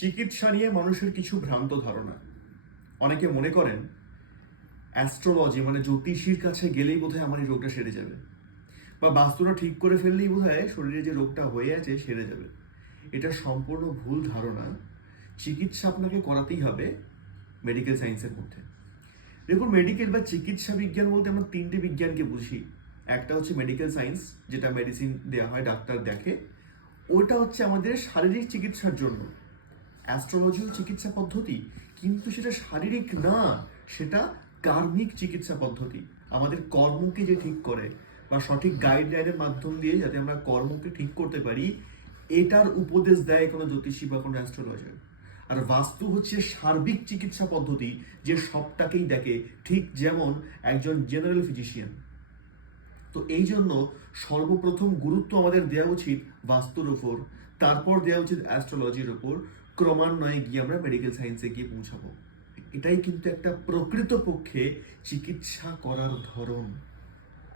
চিকিৎসা নিয়ে মানুষের কিছু ভ্রান্ত ধারণা। অনেকে মনে করেন, অ্যাস্ট্রোলজি মানে জ্যোতিষীর কাছে গেলেই বোধহয় আমার এই রোগটা সেরে যাবে। বা বাস্তুটা ঠিক করে ফেললেই বোধহয় শরীরে যে রোগটা হয়ে আছে সেরে যাবে। এটা সম্পূর্ণ ভুল ধারণা। চিকিৎসা আপনাকে করাতেই হবে মেডিকেল সায়েন্সের মধ্যে। দেখুন মেডিকেল বা চিকিৎসা বিজ্ঞান বলতে আমরা তিনটে বিজ্ঞানকে বুঝি। একটা হচ্ছে মেডিকেল সায়েন্স যেটা মেডিসিন দেওয়া হয়, ডাক্তার দেখে। ওটা হচ্ছে আমাদের শারীরিক চিকিৎসার জন্য। অ্যাস্ট্রোলজিও চিকিৎসা পদ্ধতি, কিন্তু সেটা শারীরিক না, সেটা কার্মিক চিকিৎসা পদ্ধতি। আমাদের কর্মকে যে ঠিক করে বা সঠিক গাইডলাইনের মাধ্যম দিয়ে যাতে আমরা কর্মকে ঠিক করতে পারি, এটার উপদেশ দেয় কোনো জ্যোতিষী বা কোনো অ্যাস্ট্রোলজার আর বাস্তু হচ্ছে সার্বিক চিকিৎসা পদ্ধতি, যে সবটাকেই দেখে। ঠিক যেমন একজন জেনারেল ফিজিশিয়ান তো এই জন্য সর্বপ্রথম গুরুত্ব আমাদের দেওয়া উচিত বাস্তুর ওপর, তারপর দেওয়া উচিত অ্যাস্ট্রোলজির ওপর। ক্রমান্বয়ে গিয়ে আমরা মেডিকেল সায়েন্সে গিয়ে পৌঁছাবো। এটাই কিন্তু একটা প্রকৃতপক্ষে চিকিৎসা করার ধরন।